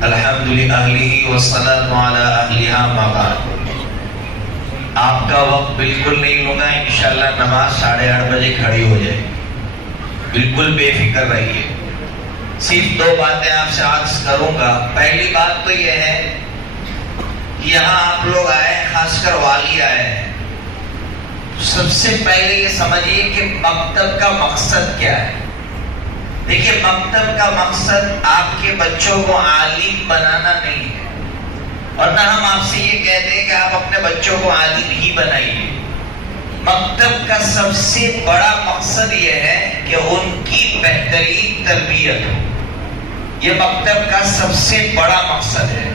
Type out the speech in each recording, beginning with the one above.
الحمد للہ والصلاۃ علی اہلھا ما بعد۔ آپ کا وقت بالکل نہیں لوں گا، انشاءاللہ نماز 8:30 بجے کھڑی ہو جائے، بالکل بے فکر رہیے۔ صرف 2 باتیں آپ سے عرض کروں گا۔ پہلی بات تو یہ ہے کہ یہاں آپ لوگ آئے، خاص کر والی آئے ہیں، سب سے پہلے یہ سمجھیے کہ مکتب کا مقصد کیا ہے۔ دیکھیے، مکتب کا مقصد آپ کے بچوں کو عالم بنانا نہیں ہے، اور نہ ہم آپ سے یہ کہتے ہیں کہ آپ اپنے بچوں کو عالم ہی بنائیے۔ مکتب کا سب سے بڑا مقصد یہ ہے کہ ان کی بہترین تربیت ہو، یہ مکتب کا سب سے بڑا مقصد ہے۔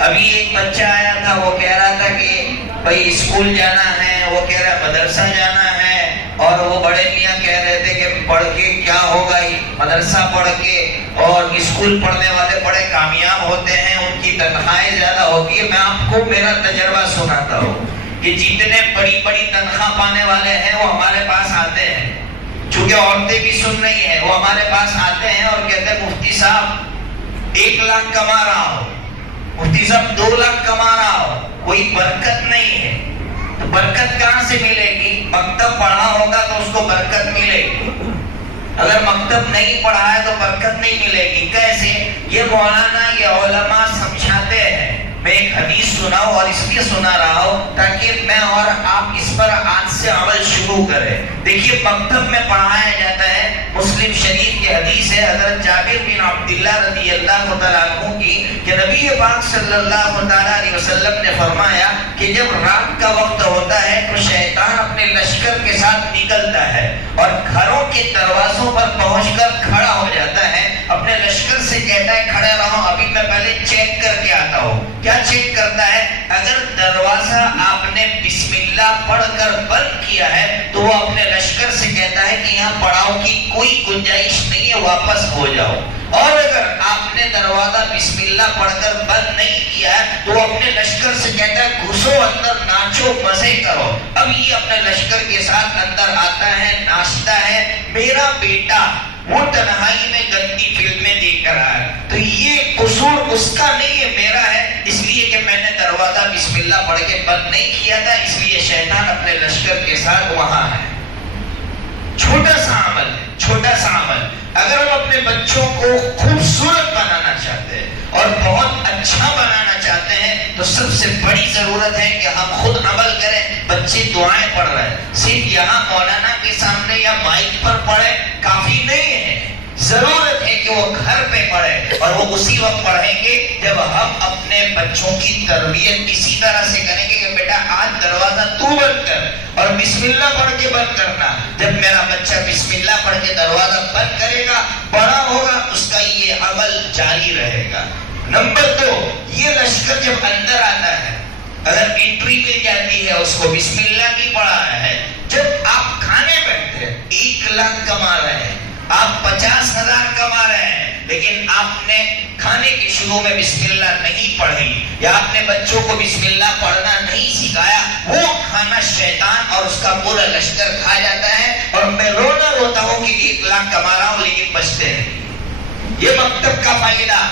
ابھی ایک بچہ آیا تھا، وہ کہہ رہا تھا کہ بھائی اسکول جانا ہے، وہ کہہ رہا ہے مدرسہ جانا ہے، اور وہ بڑے میاں کہہ رہے تھے کہ پڑھ کے کیا ہوگا، مدرسہ پڑھ کے، اور اسکول پڑھنے والے بڑے کامیاب ہوتے ہیں، ان کی تنخواہیں زیادہ ہوتی ہے۔ میں آپ کو میرا تجربہ سناتا ہوں کہ جتنے بڑی بڑی تنخواہ پانے والے ہیں وہ ہمارے پاس آتے ہیں، چونکہ عورتیں بھی سن رہی ہیں، وہ ہمارے پاس آتے ہیں اور کہتے ہیں مفتی صاحب 1 لاکھ کما رہا ہو، مفتی صاحب 2 لاکھ کما رہا ہو، کوئی برکت نہیں ہے۔ تو برکت کہاں سے ملے گی؟ مکتب پڑھا ہوگا تو اس کو برکت ملے گی، اگر مکتب نہیں پڑھا ہے تو برکت نہیں ملے گی۔ کیسے؟ یہ مولانا، یہ علماء سمجھاتے ہیں۔ میں ایک حدیث سناؤں، اور اس لیے سنا رہا ہوں تاکہ میں اور آپ اس پر آج سے عمل شروع کریں۔ دیکھیے، مکتب میں پڑھایا جاتا ہے، مسلم شریف کی حدیث ہے حضرت جابر بن عبداللہ رضی اللہ تعالیٰ عنہ کی، کہ نبی پاک صلی اللہ تعالیٰ علیہ وسلم نے فرمایا کہ جب رات کا وقت ہوتا ہے تو شیطان اپنے لشکر کے ساتھ نکلتا ہے اور گھروں کے دروازوں پر پہنچ کر کھڑا ہو جاتا ہے، اپنے لشکر سے کہتا ہے کھڑے رہو، ابھی میں پہلے چیک کر کے آتا ہوں۔ کیا چیک کرتا ہے؟ اگر دروازہ آپ نے بسم اللہ پڑھ کر بند کیا ہے تو وہ اپنے لشکر سے کہتا ہے کہ یہاں پڑاؤ کی کوئی گنجائش نہیں ہے، واپس ہو جاؤ۔ اور اگر آپ نے دروازہ بسم اللہ پڑھ کر بند نہیں کیا ہے تو وہ اپنے لشکر سے کہتا ہے گھسو اندر، ناچو، مزے کرو۔ اب یہ اپنے لشکر کے ساتھ اندر آتا ہے، ناچتا ہے۔ میرا بیٹا وہ تنہائی میں گندی فلمیں دیکھ کر آیا، تو یہ قصور اس کا نہیں ہے، میرا ہے، اس لیے کہ میں نے دروازہ بسم اللہ پڑھ کے بند نہیں کیا تھا، اس لیے شیطان اپنے لشکر کے ساتھ وہاں ہے۔ چھوٹا سا عمل ہے، چھوٹا سا عمل۔ اگر ہم اپنے بچوں کو خوبصورت بنانا چاہتے ہیں اور بہت اچھا بنانا چاہتے ہیں تو سب سے بڑی ضرورت ہے کہ ہم خود عمل کریں۔ بچے دعائیں پڑھ رہے ہیں، صرف یہاں مولانا کے سامنے یا مائک پر پڑھے کافی نہیں ہے، ضرورت ہے کہ وہ گھر پہ پڑھے، اور وہ اسی وقت پڑھیں گے جب ہم اپنے بچوں کی تربیت اسی طرح سے کریں گے کہ بیٹا آج دروازہ تو بند کر، اور بسم اللہ پڑھ کے بند کرنا۔ جب میرا بچہ بسم اللہ پڑھ کے دروازہ بند کرے گا، بڑا ہوگا، اس کا یہ عمل جاری رہے گا۔ نمبر 2، یہ لشکر جب اندر آتا ہے، اگر انٹری مل جاتی ہے، اس کو بسم اللہ نہیں پڑھا ہے، جب آپ کھانے بیٹھتے ہیں 1 لاکھ کما رہے ہیں، آپ 50,000 کما رہے ہیں، لیکن آپ نے کھانے کے شروع میں بسم اللہ نہیں پڑھی، یا آپ نے بچوں کو بسم اللہ پڑھنا نہیں سکھایا، وہ کھانا شیطان اور اس کا پورا لشکر کھا جاتا ہے، اور میں رونا روتا ہوں کہ 1 لاکھ کما رہا ہوں لیکن بچتے ہیں۔ یہ مکتب کا فائدہ،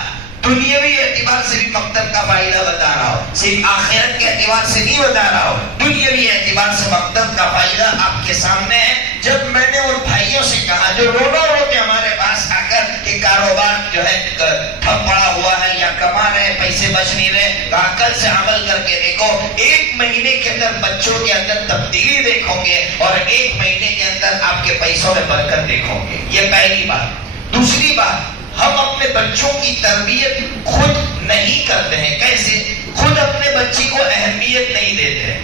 دنیاوی اعتبار سے بھی مکتب کا فائدہ بتا رہا ہوں، صرف آخرت کے اعتبار سے نہیں بتا رہا ہوں، دنیاوی اعتبار سے مکتب کا فائدہ آپ کے سامنے ہے۔ جب میں نے ان بھائیوں سے کہا جو رونا روتے ہمارے پاس آ کر کہ کاروبار جو ہے ٹھپ پڑا ہوا ہے یا کما رہے پیسے بچ نہیں رہے، کہا کل سے عمل کر کے دیکھو، 1 مہینے کے اندر بچوں کے اندر تبدیلی دیکھو گے، اور 1 مہینے کے اندر آپ کے پیسوں میں برکت دیکھو گے۔ یہ پہلی بات۔ دوسری بات، ہم اپنے بچوں کی تربیت خود نہیں کرتے ہیں۔ کیسے؟ خود اپنے بچے کو اہمیت نہیں دیتے ہیں۔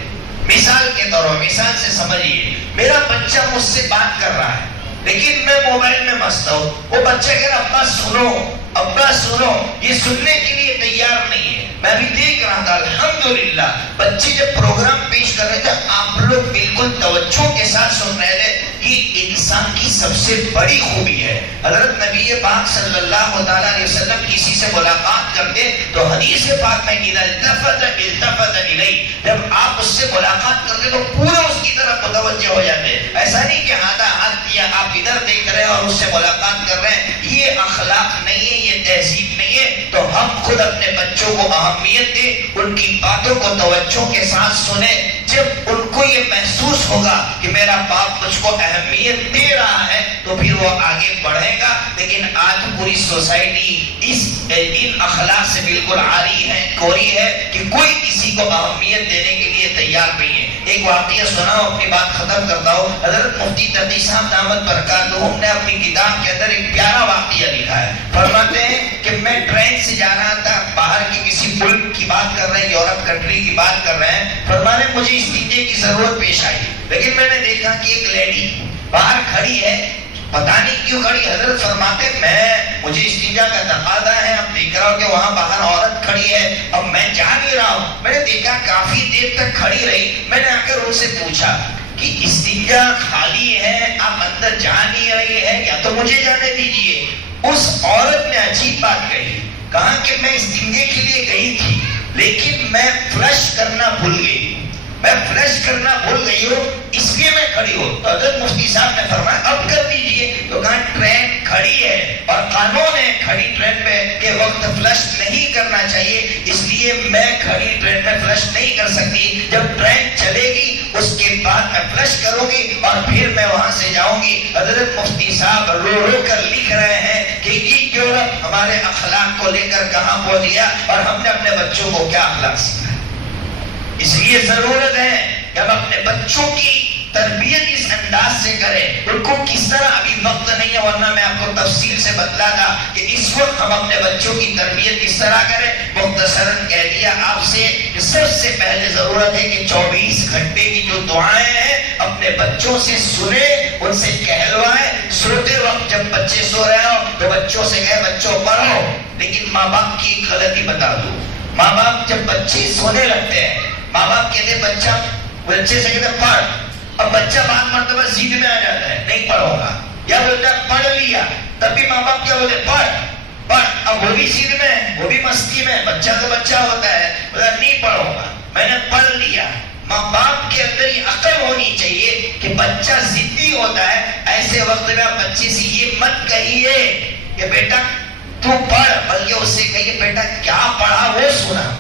مثال کے طور پر، مثال سے سمجھیے، میرا بچہ مجھ سے بات کر رہا ہے لیکن میں موبائل میں مست ہوں، وہ بچہ کہہ رہا ابا سنو، ابا سنو، یہ سننے کے لیے تیار نہیں ہے۔ میں بھی دیکھ رہا تھا، الحمدللہ بچے جب پروگرام پیش کر رہے تھے آپ لوگ بالکل توجہ کے ساتھ سن رہے تھے۔ یہ انسان کی سب سے بڑی خوبی ہے۔ حضرت نبی پاک صلی اللہ تعالیٰ علیہ وسلم کسی سے ملاقات کرتے تو حدیث پاک میں اذا التفت الیہ، جب آپ اس سے ملاقات کرتے تو پورا اس کی طرف متوجہ ہو جاتے۔ ایسا نہیں کہ آدھا ہاتھ دیا آپ ادھر دیکھ رہے ہیں اور اس سے ملاقات کر رہے ہیں، یہ اخلاق نہیں ہے، یہ تہذیب نہیں ہے۔ تو ہم خود اپنے بچوں کو اہمیت دیں، ان کی باتوں کو توجہ کے ساتھ سنیں۔ جب ان کو یہ محسوس ہوگا کہ میرا باپ مجھ کو اہمیت دے رہا ہے تو پھر وہ آگے بڑھے گا۔ لیکن آج پوری سوسائٹی ان اخلاق سے بالکل عاری ہے، کوری ہے کہ کوئی کسی کو اہمیت دینے کے لیے تیار نہیں ہے۔ ایک واقعہ سناؤ، اپنی بات ختم کرتا ہوں۔ حضرت مفتی تقی صاحب دامت برکاتہم نے اپنی کتاب کے اندر ایک پیارا واقعہ لکھا ہے۔ فرماتے ہیں کہ میں ٹرین سے جا رہا تھا، باہر کے کسی ملک کی بات کر رہے ہیں، یورپ کنٹری کی بات کر رہے ہیں۔ فرمانے مجھے استنجے کی ضرورت پیش آئی، لیکن میں نے دیکھا کہ ایک لیڈی باہر کھڑی ہے، پتہ نہیں کیوں کھڑی۔ حضرت فرماتے مجھے استنجا کا تقاضا ہے، اب دیکھ رہا ہوں کہ وہاں باہر عورت کھڑی ہے، اب میں جا نہیں رہا ہوں۔ میں نے دیکھا کافی دیر تک کھڑی رہی، میں نے آ کر ان سے پوچھا کہ استنجا خالی ہے، آپ اندر جا نہیں رہی ہے، یا تو مجھے جانے دیجئے۔ اس عورت نے عجیب بات کہی، کہا کہ میں استنجے کے لیے گئی تھی لیکن میں فلش کرنا بھول گئی، میں فلش کرنا بھول گئی ہوں، اس لیے میں کھڑی ہوں۔ تو حضرت مفتی صاحب نے فرمایا اب کر دیجئے۔ تو کہا ٹرین کھڑی ہے اور قانون ہے کھڑی ٹرین پہ کہ وقت فلش نہیں کرنا چاہیے، اس لیے میں کھڑی ٹرین میں فلش نہیں کر سکتی۔ جب ٹرین چلے گی اس کے بعد میں فلش کروں گی اور پھر میں وہاں سے جاؤں گی۔ حضرت مفتی صاحب رو رو کر لکھ رہے ہیں کہ یہ یورپ ہمارے اخلاق کو لے کر کہاں پہنچ گیا اور ہم نے اپنے بچوں کو کیا اخلاق سکھایا۔ اس لیے ضرورت ہے کہ ہم اپنے بچوں کی تربیت اس انداز سے کریں۔ ان کو کس طرح، ابھی وقت نہیں ہے ورنہ میں آپ کو تفصیل سے بتلاتا کہ اس وقت ہم اپنے بچوں کی تربیت کس طرح کریں۔ مختصراً کہہ دیا آپ سے کہ سب سے پہلے ضرورت ہے کہ 24 گھنٹے کی جو دعائیں ہیں اپنے بچوں سے سنیں، ان سے کہلوائیں۔ سوتے وقت جب بچے سو رہے ہو تو بچوں سے کہے بچوں پڑھو۔ لیکن ماں باپ کی ایک غلطی بتا دوں، ماں باپ جب بچے سونے لگتے ہیں، ماں باپ کہتے بچے سے کہتے پڑھ، اب بچہ بعد مرتبہ ضد میں آ جاتا ہے نہیں پڑھوں گا، یا بولتا ہے پڑھ لیا، تب بھی ماں باپ کیا بولتے پڑھ پڑھ، اب وہ بھی ضد میں، وہ بھی مستی میں، بچہ تو بچہ ہوتا ہے، بولتا نہیں پڑھوں گا، میں نے پڑھ لیا۔ ماں باپ کے اندر یہ عقل ہونی چاہیے کہ بچہ ضدی ہوتا ہے، ایسے وقت میں آپ بچے سے یہ مت کہیے کہ بیٹا تو پڑھ، بلکہ اس سے کہیے بیٹا کیا پڑھا وہ سنا۔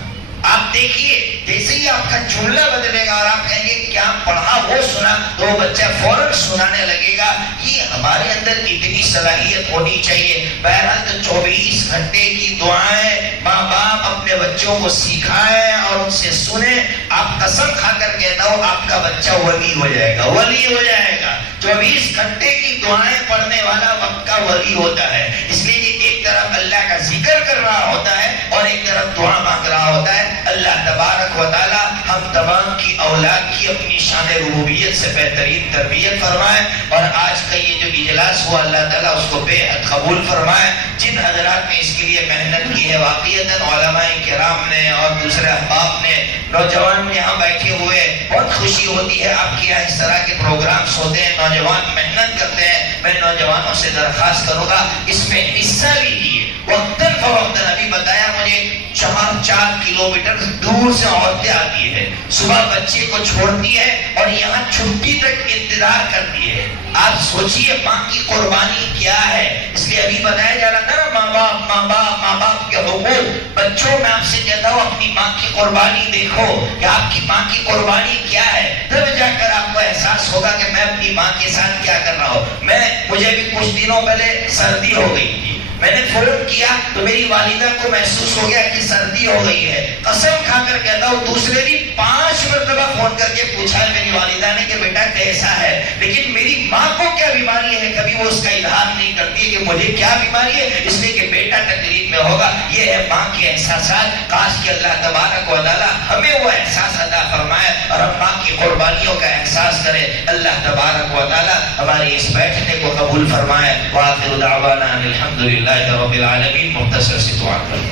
آپ دیکھیے جیسے ہی آپ کا جملہ بدلے گا اور آپ کہیں گے کیا پڑھا وہ سنا، تو وہ بچہ فوراً سنانے لگے گا۔ یہ ہمارے اندر اتنی صلاحیت ہونی چاہیے۔ بہرحال تو 24 گھنٹے کی دعائیں ماں باپ اپنے بچوں کو سکھائیں اور ان سے سنیں۔ آپ قسم کھا کر کہتا ہوں آپ کا بچہ ولی ہو جائے گا، ولی ہو جائے گا۔ 24 گھنٹے کی دعائیں پڑھنے والا وقت کا ولی ہوتا ہے۔ اس لیے یہ ایک طرف اللہ کا ذکر کر رہا ہوتا ہے اور ایک طرف دعا مانگ رہا ہوتا ہے۔ اللہ تبارک و تعالی ہم تمام کی اولاد کی اپنی شان ربوبیت سے بہترین تربیت فرمائے، اور آج کا یہ جو اجلاس ہوا اللہ تعالیٰ اس کو بے حد قبول فرمائے۔ جن حضرات نے اس کے لیے محنت کی ہے واقعتاً علماء کرام نے اور دوسرے احباب نے، نوجوان یہاں بیٹھے ہوئے، بہت خوشی ہوتی ہے آپ کے یہاں اس طرح کے پروگرامز ہوتے ہیں، نوجوان محنت کرتے ہیں۔ میں نوجوانوں سے درخواست کروں گا اس میں حصہ لیجیے، وقتاً فوقتاً۔ ابھی بتایا مجھے 4 کلومیٹر دور سے عورتیں آتی ہے، صبح بچے کو چھوڑتی ہے اور یہاں چھٹی تک انتظار کرتی ہے۔ آپ سوچئے ماں کی قربانی کیا ہے۔ اس لیے ابھی بتایا جا رہا تھا نا ماں باپ کے حقوق۔ بچوں میں آپ سے کہتا ہوں اپنی ماں کی قربانی دیکھو کہ آپ کی ماں کی قربانی کیا ہے، تب جا کر آپ کو احساس ہوگا کہ میں اپنی ماں کے ساتھ کیا کر رہا ہوں۔ مجھے بھی کچھ دنوں پہلے سردی ہو گئی تھی، میں نے فون کیا تو میری والدہ کو محسوس ہو گیا کہ سردی ہو گئی ہے۔ قسم کھا کر کہتا ہوں دوسرے دن 5 مرتبہ فون کر کے پوچھا ہے میری والدہ نے کہ بیٹا کیسا ہے، لیکن میری ماں کو کیا بیماری ہے کبھی وہ اس کا اظہار نہیں کرتی کہ مجھے کیا بیماری ہے، اس لیے کہ بیٹا تکلیف میں ہوگا۔ یہ ہے ماں کے احساسات۔ کاش کہ اللہ تبارک و تعالی ہمیں وہ احساس عطا فرمائے اور ہم ماں کی قربانیوں کا احساس کریں۔ اللہ تبارک و تعالی ہماری اس بیٹھنے کو قبول فرمائے۔ وآخر دعوانا الحمدللہ رب العالمین۔ مختصر سی دعا کریں۔